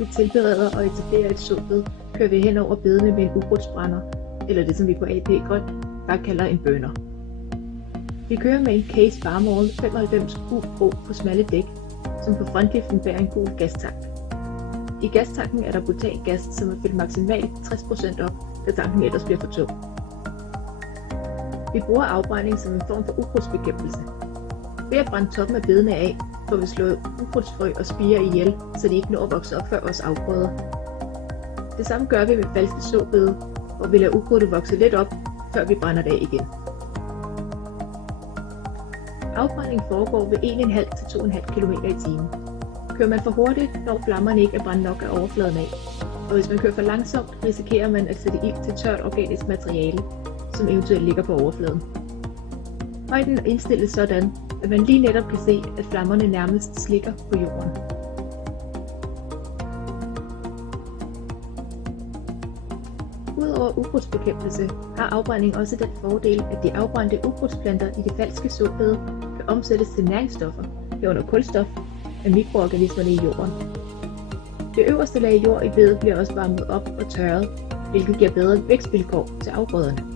vi tilbereder og etablerer et såbed, kører vi hen over bedene med en ukrudtsbrænder, eller det som vi på AP Grøn bare kalder en burner. Vi kører med en Case Farmall 95 U-Pro på smalle dæk, som på frontliften bærer en gul gastank. I gastanken er der butangas, som er fyldt maksimalt 60% op, da tanken ellers bliver for tung. Vi bruger afbrænding som en form for ukrudtsbekæmpelse. Ved at brænde toppen af bedene af, får vi slået ukrudtsfrø og spirer ihjel, så de ikke når at vokse op før vores afgrøder. Det samme gør vi med falske såbede, hvor vi lader ukrudtet vokse lidt op, før vi brænder det af igen. Afbrænding foregår ved 1,5 til 2,5 km i timen. Kører man for hurtigt, når flammerne ikke er brændt nok af overfladen af, og hvis man kører for langsomt, risikerer man at sætte ild til tørt organisk materiale, som eventuelt ligger på overfladen. Højden er indstillet sådan, at man lige netop kan se, at flammerne nærmest slikker på jorden. Udover ukrudtsbekæmpelse har afbrænding også den fordel, at de afbrændte ukrudtsplanter i det falske såbede kan omsættes til næringsstoffer, herunder kulstof, af mikroorganismerne i jorden. Det øverste lag jord i bedet bliver også varmet op og tørret, hvilket giver bedre vækstvilkår til afgrøderne.